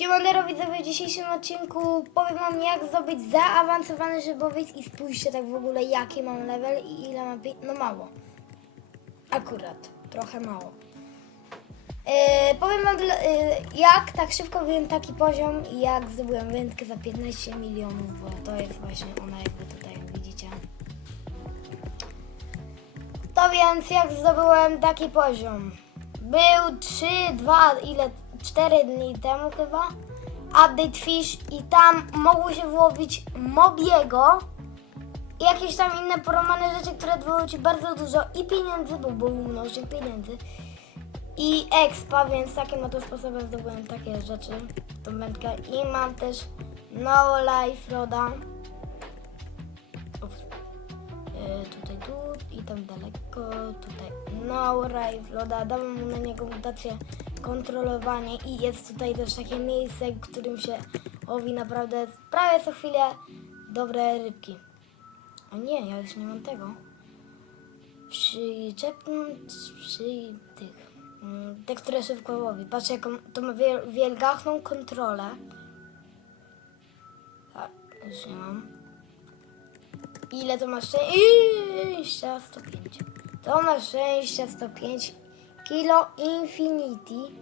Siemandero widzowie, w dzisiejszym odcinku powiem wam jak zdobyć zaawansowany szybowiec i spójrzcie tak w ogóle jaki mam level i ile mam no mało. Akurat, trochę mało. Yy, powiem wam yy, jak tak szybko wyjąłem taki poziom i jak zdobyłem wędkę za 15 milionów, bo to jest właśnie ona jakby tutaj widzicie. To więc jak zdobyłem taki poziom? Był 3, 2, ile? 4 dni temu chyba. Update Fish i tam mogło się włowić mobiego i jakieś tam inne poromane rzeczy, które dawały ci bardzo dużo i pieniędzy, bo był mnożnik pieniędzy i expa, więc takim oto sposobem zdobyłem takie rzeczy, tą wędkę i mam też no life roda. E, tutaj tu i tam daleko, tutaj no life roda, mu na niego mutację kontrolowanie i jest tutaj też takie miejsce, w którym się łowi naprawdę prawie co chwilę dobre rybki. O nie, ja już nie mam tego. Przyczepnąć przy tych. mm, Te, które szybko łowi. Patrz, jaką to ma wiel- wielgachną kontrolę. A, już nie mam. Ile to ma szczęścia? 105. To ma szczęścia 105. Kilo Infinity.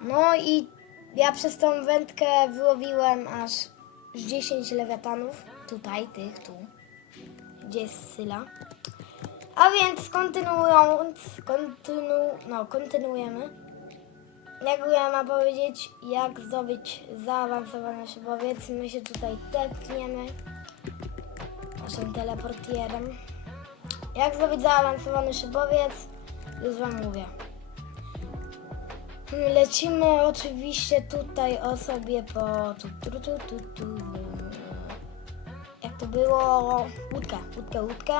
No i ja przez tą wędkę wyłowiłem aż 10 lewiatanów. Tutaj, tych, tu. Gdzie jest Syla. A więc kontynuując, kontynu, no, kontynuujemy. Jak ja mam powiedzieć, jak zdobyć zaawansowany szybowiec, my się tutaj tepniemy naszym teleportierem. Jak zdobyć zaawansowany szybowiec, już Wam mówię. Lecimy oczywiście tutaj o sobie po... Tu, tu, tu, tu, tu. Jak to było? Łódkę, łódkę, łódkę.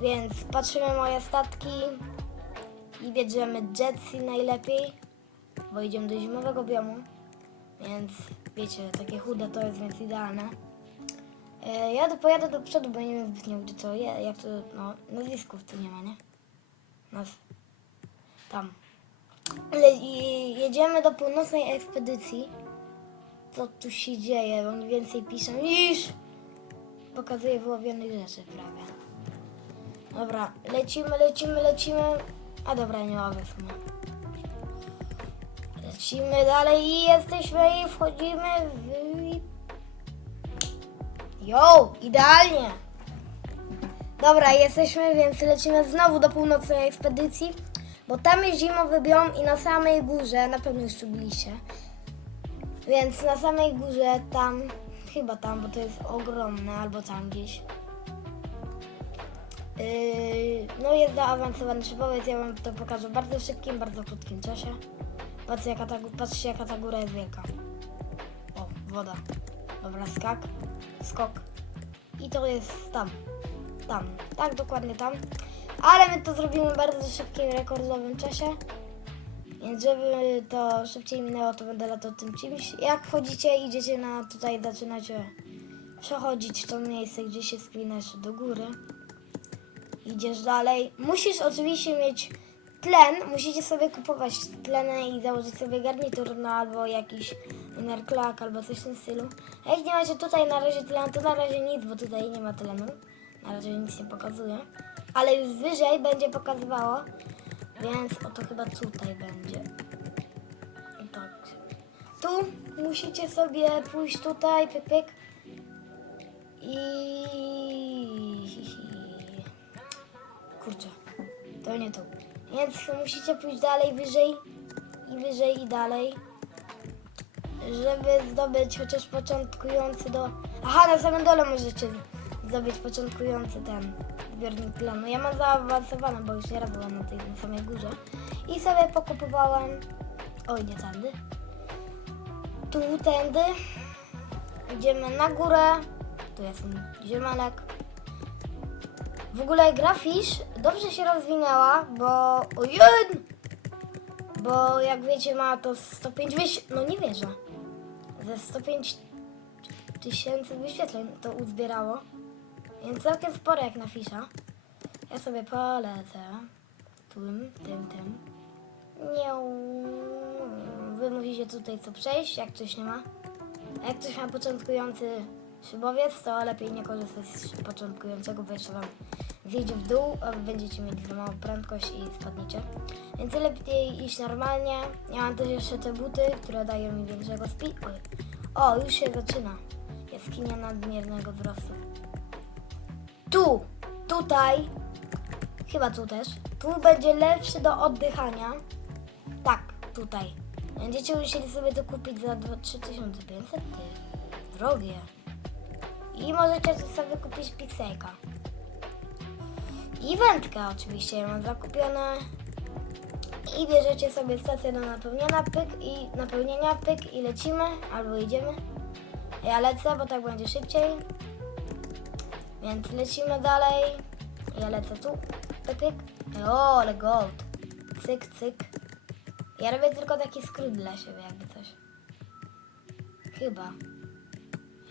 Więc patrzymy moje statki i bierzemy Jetsi najlepiej, bo idziemy do zimowego biomu, więc wiecie, takie chude to jest więc idealne. E, ja do, pojadę do przodu, bo nie wiem zbytnio gdzie to je, jak to, no, nazwisków tu nie ma, nie? Nas, tam. Ale i jedziemy do północnej ekspedycji. Co tu się dzieje? Oni więcej piszą niż pokazuje wyłowionych rzeczy prawie. Dobra, lecimy, lecimy, lecimy. A dobra, nie sumie. Lecimy dalej i jesteśmy i wchodzimy w... Jo, idealnie! Dobra, jesteśmy, więc lecimy znowu do północnej ekspedycji, bo tam jest zimowy biom i na samej górze, na pewno już byliście, więc na samej górze tam, chyba tam, bo to jest ogromne, albo tam gdzieś, Yy, no jest zaawansowany szybowiec, ja wam to pokażę w bardzo szybkim, bardzo krótkim czasie. Patrzcie jaka ta, patrzcie jaka ta góra jest wielka. O, woda. Dobra, skak, skok. I to jest tam, tam, tak dokładnie tam. Ale my to zrobimy w bardzo szybkim, rekordowym czasie. Więc żeby to szybciej minęło, to będę latał tym czymś. Jak wchodzicie, idziecie na tutaj, zaczynacie przechodzić to miejsce, gdzie się spinasz do góry idziesz dalej. Musisz oczywiście mieć tlen, musicie sobie kupować tleny i założyć sobie garnitur, no albo jakiś inner cloak, albo coś w tym stylu. A jak nie macie tutaj na razie tlenu, to na razie nic, bo tutaj nie ma tlenu. Na razie nic nie pokazuje. Ale już wyżej będzie pokazywało, więc oto chyba tutaj będzie. Tak. Tu musicie sobie pójść tutaj, pyk. I... Kurczę, to nie tu. Więc musicie pójść dalej, wyżej i wyżej i dalej, żeby zdobyć chociaż początkujący do... Aha, na samym dole możecie zdobyć początkujący ten zbiornik tlenu. Ja mam zaawansowany, bo już nieraz byłam na tej samej górze. I sobie pokupowałam... Oj, nie tędy. Tu, tędy. Idziemy na górę. Tu jest ziemelek. W ogóle gra Fish dobrze się rozwinęła, bo... Ojej! Bo jak wiecie ma to 105 wyś... No nie wierzę. Ze 105 tysięcy wyświetleń to uzbierało. Więc całkiem sporo jak na Fisha. Ja sobie polecę. Tym, tym, tym. Nie. musicie tutaj co przejść, jak coś nie ma. A jak ktoś ma początkujący szybowiec, to lepiej nie korzystać z początkującego, bo jeszcze wam zjedzie w dół, a wy będziecie mieli za małą prędkość i spadniecie. Więc lepiej iść normalnie. Ja mam też jeszcze te buty, które dają mi większego speed. O, już się zaczyna. Jaskinia nadmiernego wzrostu. Tu, tutaj, chyba tu też, tu będzie lepszy do oddychania. Tak, tutaj. Będziecie musieli sobie to kupić za dwa- 3500, ty. Drogie. I możecie sobie kupić Pixelka. I wędkę oczywiście ja mam zakupione. I bierzecie sobie stację do napełnienia, pyk i napełnienia, pyk i lecimy, albo idziemy. Ja lecę, bo tak będzie szybciej. Więc lecimy dalej. Ja lecę tu. Pyk, pyk. O, ale gold. Cyk, cyk. Ja robię tylko taki skrót dla siebie, jakby coś. Chyba.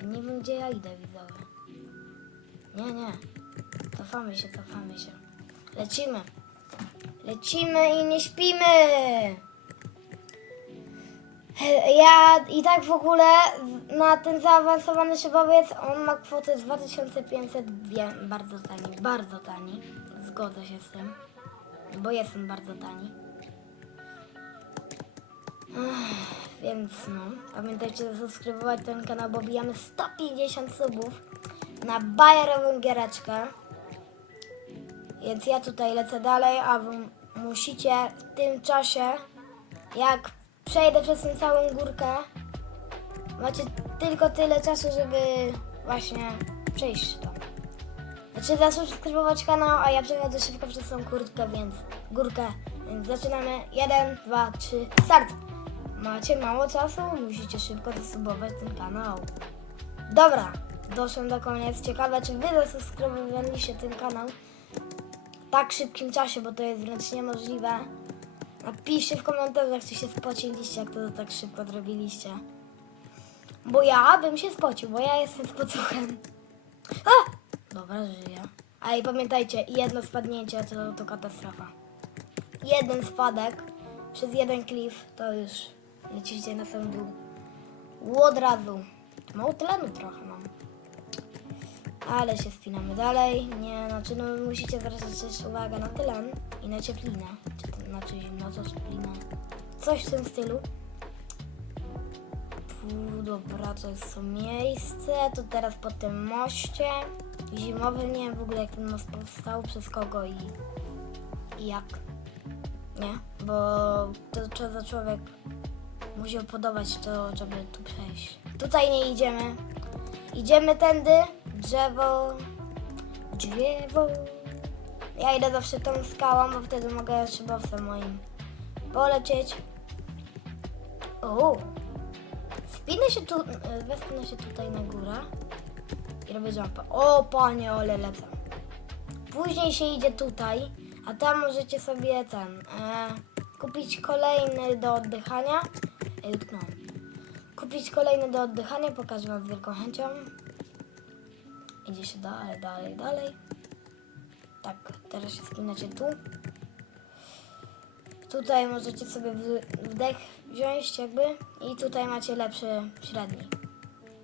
Ja nie wiem, gdzie ja idę, widzowie. Nie, nie. Cofamy się, cofamy się. Lecimy. Lecimy i nie śpimy. Ja i tak w ogóle na ten zaawansowany szybowiec on ma kwotę 2500, wiem, bardzo tani, bardzo tani. Zgodzę się z tym, bo jest on bardzo tani. Więc no, pamiętajcie zasubskrybować ten kanał, bo bijamy 150 subów na bajerową giereczkę. Więc ja tutaj lecę dalej, a wy musicie w tym czasie, jak przejdę przez tę całą górkę, macie tylko tyle czasu, żeby właśnie przejść to. Znaczy zasubskrybować kanał, a ja przechodzę szybko przez tą kurtkę, więc górkę. Więc zaczynamy. Jeden, dwa, trzy, start! Macie mało czasu, musicie szybko zasubować ten kanał. Dobra, doszłem do koniec. Ciekawe, czy wy zasubskrybowaliście ten kanał w tak szybkim czasie, bo to jest wręcz niemożliwe. Napiszcie w komentarzach, czy się spociliście, jak to tak szybko zrobiliście. Bo ja bym się spocił, bo ja jestem spocuchem. A! Dobra, żyję. A i pamiętajcie, jedno spadnięcie to, to katastrofa. Jeden spadek przez jeden klif to już lecicie na sam dół. Od razu. Mało tlenu trochę mam. Ale się spinamy dalej. Nie, znaczy no musicie zwracać też uwagę na tlen i na cieplinę. Znaczy zimno, co cieplina. Coś w tym stylu. Pu, dobra, to jest to miejsce. To teraz po tym moście zimowym. Nie wiem w ogóle jak ten most powstał, przez kogo i, i jak. Nie, bo to co za człowiek musiał podobać to, żeby tu przejść. Tutaj nie idziemy. Idziemy tędy. Drzewo. Drzewo. Ja idę zawsze tą skałą, bo wtedy mogę szybowcem moim polecieć. O! Spinę się tu, wespnę się tutaj na górę i robię jumpę. O panie, ale lecę. Później się idzie tutaj, a tam możecie sobie ten, e, kupić kolejny do oddychania. Ej, utknąłem. Kupić kolejny do oddychania, pokażę wam z wielką chęcią. Idzie się dalej, dalej, dalej. Tak, teraz się skinacie tu. Tutaj możecie sobie wdech wziąć jakby i tutaj macie lepszy średni.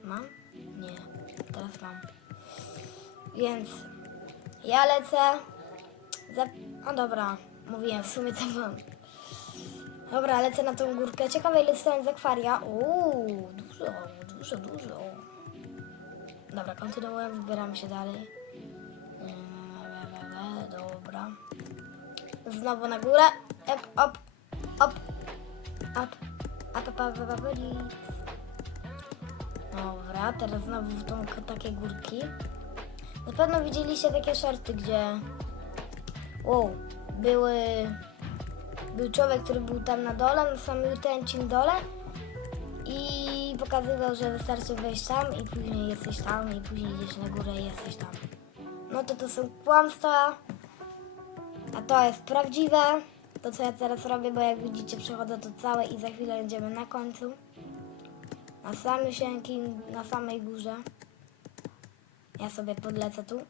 Mam? Nie, teraz mam. Więc ja lecę. Za... O dobra, mówiłem w sumie to mam. Dobra, lecę na tą górkę. Ciekawe ile stałem z akwaria. Uuu, dużo, dużo, dużo. Dobra, kontynuujemy, wybieramy się dalej. Dobra. Znowu na górę. Ep, op, op, op, op, op, op, op, op. Dobra, teraz znowu w tą takie górki. Na pewno widzieliście takie shorty, gdzie wow, były był człowiek, który był tam na dole, na samym tęcim dole i pokazywał, że wystarczy wejść tam i później jesteś tam i później idziesz na górę i jesteś tam. No to to są kłamstwa, a to jest prawdziwe. To co ja teraz robię, bo jak widzicie przechodzę to całe i za chwilę będziemy na końcu. Na samym na samej górze. Ja sobie podlecę tu.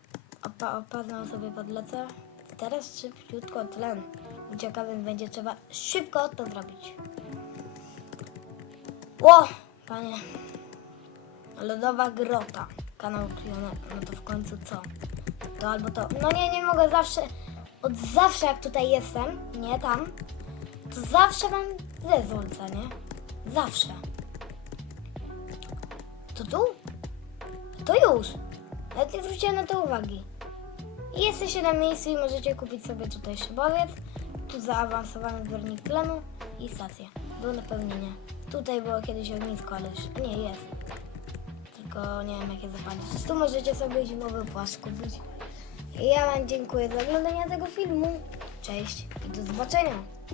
Opa, opadną sobie podlecę. Teraz szybciutko tlen ucieka, będzie trzeba szybko to zrobić. Ło, panie. Lodowa grota. Kanał Klione. No to w końcu co? To albo to. No nie, nie mogę zawsze. Od zawsze jak tutaj jestem, nie tam, to zawsze mam zezwolca, nie? Zawsze. To tu? To już. Nawet nie zwróciłem na to uwagi. I jesteście na miejscu i możecie kupić sobie tutaj szybowiec, tu zaawansowany zbiornik tlenu i stację do napełnienia. Tutaj było kiedyś ognisko, ale już nie jest. Tylko nie wiem jakie zapalić. Tu możecie sobie zimowy płaszcz kupić. Ja Wam dziękuję za oglądanie tego filmu. Cześć i do zobaczenia.